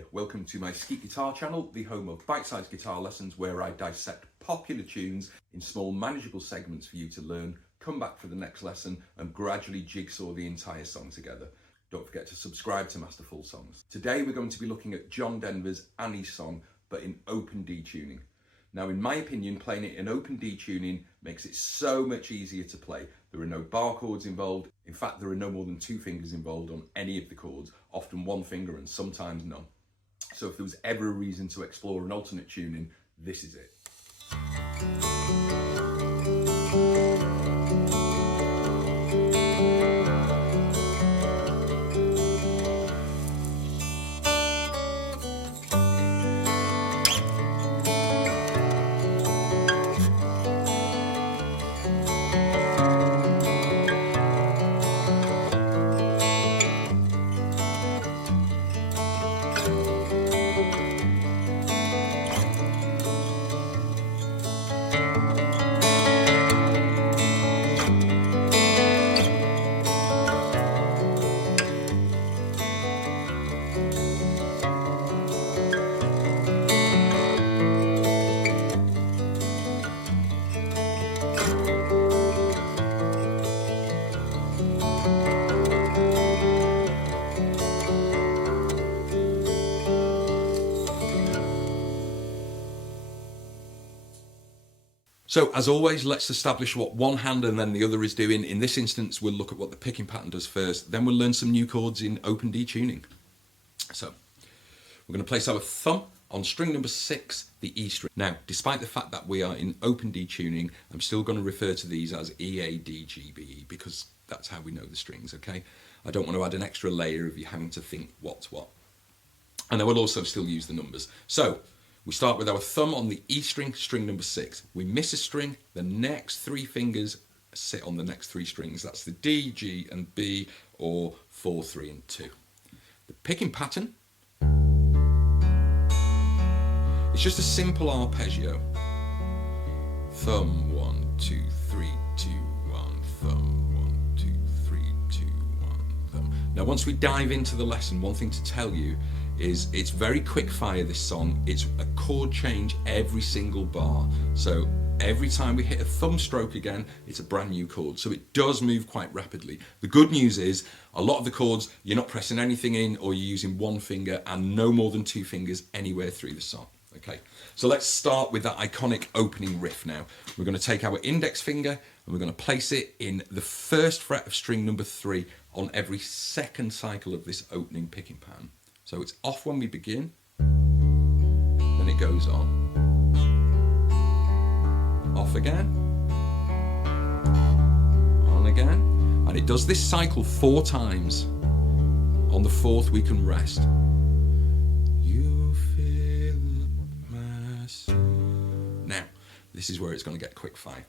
here. Welcome to my Skeet Guitar channel, the home of bite-sized guitar lessons where I dissect popular tunes in small manageable segments for you to learn, come back for the next lesson and gradually jigsaw the entire song together. Don't forget to subscribe to Masterful Songs. Today we're going to be looking at John Denver's Annie's song, but in open D tuning. Now, in my opinion, playing it in open D tuning makes it so much easier to play. There are no bar chords involved. In fact, there are no more than 2 fingers involved on any of the chords, often 1 finger and sometimes none. So if there was ever a reason to explore an alternate tuning, this is it. So as always, let's establish what one hand and then the other is doing. In this instance, we'll look at what the picking pattern does first, then we'll learn some new chords in open D tuning. So we're going to place our thumb on string number 6, the E string. Now, despite the fact that we are in open D tuning, I'm still going to refer to these as E, A, D, G, B, E, because that's how we know the strings, okay? I don't want to add an extra layer of you having to think what's what. And I will also still use the numbers. So we start with our thumb on the E string, string number 6. We miss a string, the next 3 fingers sit on the next 3 strings. That's the D, G and B, or 4, 3 and 2. The picking pattern, it's just a simple arpeggio. Thumb, 1, 2, 3, 2, 1, thumb, 1, 2, 3, 2, 1, thumb. Now once we dive into the lesson, one thing to tell you is it's very quick fire, this song. It's a chord change every single bar. So every time we hit a thumb stroke again, it's a brand new chord. So it does move quite rapidly. The good news is a lot of the chords, you're not pressing anything in or you're using 1 finger and no more than 2 fingers anywhere through the song. Okay, so let's start with that iconic opening riff now. We're going to take our index finger and we're going to place it in the 1st fret of string number 3 on every 2nd cycle of this opening picking pattern. So it's off when we begin, then it goes on, off again, on again, and it does this cycle 4 times. On the 4th we can rest. You fill my soul. Now, this is where it's going to get quick fire.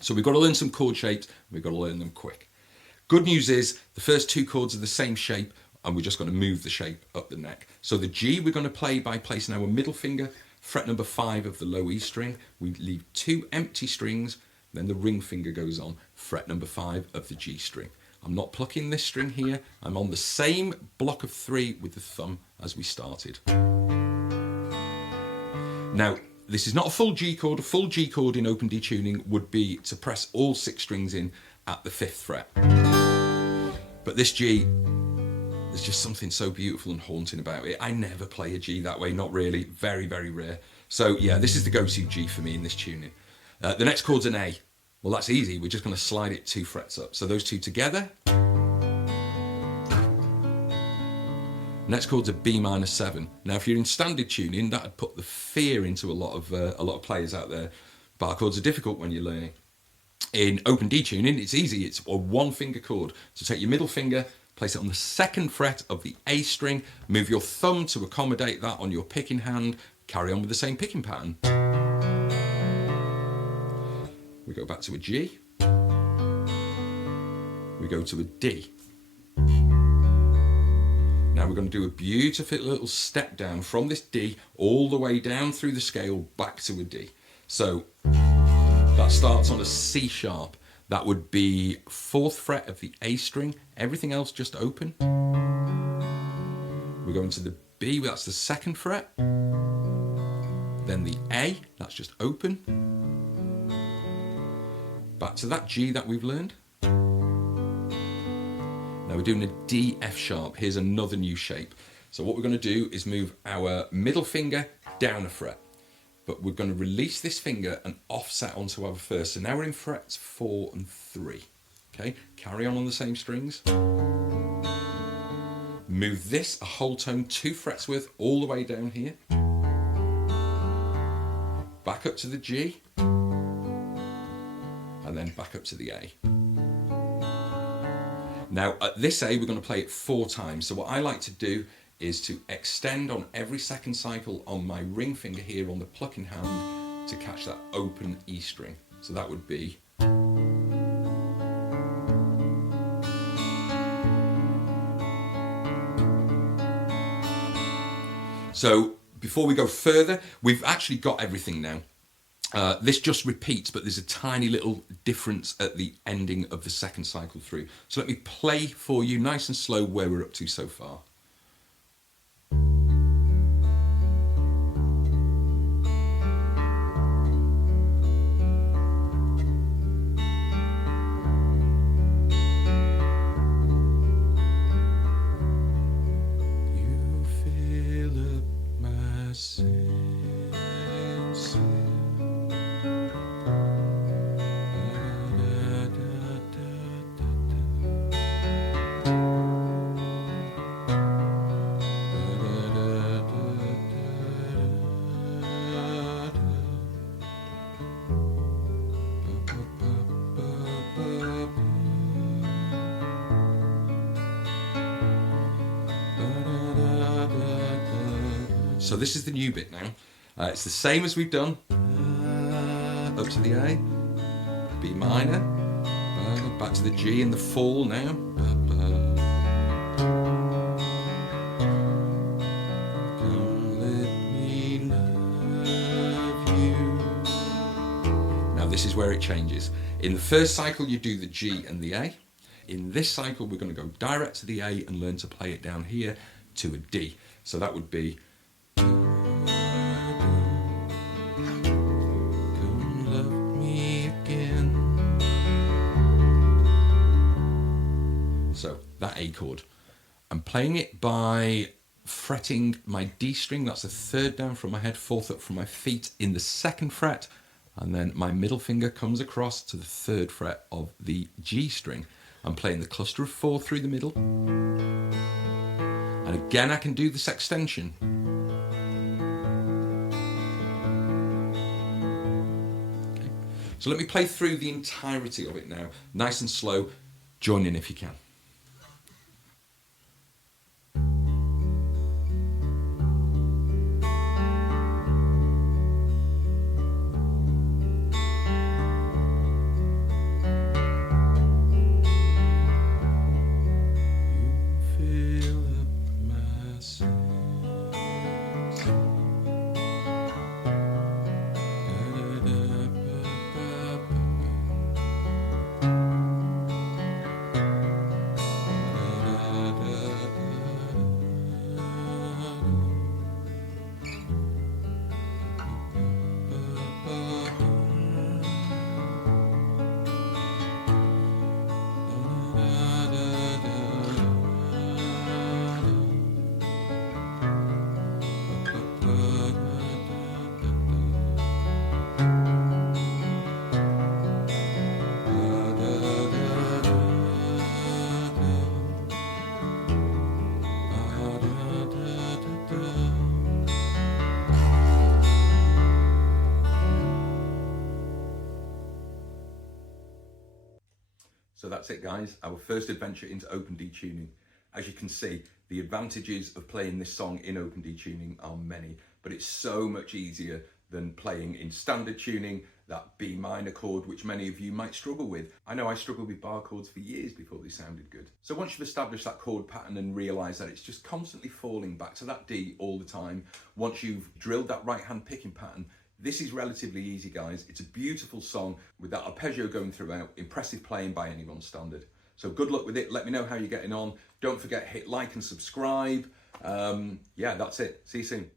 So we've got to learn some chord shapes, we've got to learn them quick. Good news is the first 2 chords are the same shape, and we're just going to move the shape up the neck. So the G we're going to play by placing our middle finger, fret number 5 of the low E string. We leave 2 empty strings, then the ring finger goes on, fret number 5 of the G string. I'm not plucking this string here, I'm on the same block of 3 with the thumb as we started. Now, this is not a full G chord. A full G chord in open D tuning would be to press all 6 strings in at the 5th fret. But this G, there's just something so beautiful and haunting about it. I never play a G that way, not really, very, very rare. So yeah, this is the go-to G for me in this tuning. The next chord's an A. Well, that's easy, we're just going to slide it 2 frets up. So those 2 together. Next chord's a B minor 7. Now if you're in standard tuning, that'd put the fear into a lot of players out there. Bar chords are difficult when you're learning. In open D tuning, it's easy, it's a 1 finger chord. So take your middle finger, place it on the 2nd fret of the A string, move your thumb to accommodate that on your picking hand, carry on with the same picking pattern. We go back to a G, we go to a D. Now we're going to do a beautiful little step down from this D all the way down through the scale back to a D. So that starts on a C sharp. That would be 4th fret of the A string, everything else just open. We're going to the B, that's the 2nd fret. Then the A, that's just open. Back to that G that we've learned. Now we're doing a D, F sharp. Here's another new shape. So what we're going to do is move our middle finger down a fret. But we're going to release this finger and offset onto our 1st. So now we're in frets 4 and 3. Okay, carry on the same strings. Move this a whole tone, 2 frets worth, all the way down here. Back up to the G. And then back up to the A. Now at this A, we're going to play it 4 times. So what I like to do is to extend on every 2nd cycle on my ring finger here on the plucking hand to catch that open E string. So that would be. So before we go further, we've actually got everything now. This just repeats, but there's a tiny little difference at the ending of the 2nd cycle through. So let me play for you nice and slow where we're up to so far. So this is the new bit now. It's the same as we've done. Up to the A, B minor, back to the G in the fall now. Come let me love you. Now this is where it changes. In the 1st cycle you do the G and the A. In this cycle we're going to go direct to the A and learn to play it down here to a D. So that would be. So that A chord. I'm playing it by fretting my D string, that's the 3rd down from my head, 4th up from my feet in the 2nd fret, and then my middle finger comes across to the 3rd fret of the G string. I'm playing the cluster of 4 through the middle. And again I can do this extension. Okay. So let me play through the entirety of it now, nice and slow. Join in if you can. So that's it guys, our first adventure into open D tuning. As you can see, the advantages of playing this song in open D tuning are many, but it's so much easier than playing in standard tuning, that B minor chord, which many of you might struggle with. I know I struggled with bar chords for years before they sounded good. So once you've established that chord pattern and realised that it's just constantly falling back to that D all the time, once you've drilled that right hand picking pattern, this is relatively easy guys. It's a beautiful song with that arpeggio going throughout, impressive playing by anyone's standard. So good luck with it, let me know how you're getting on. Don't forget, hit like and subscribe. Yeah, that's it. See you soon.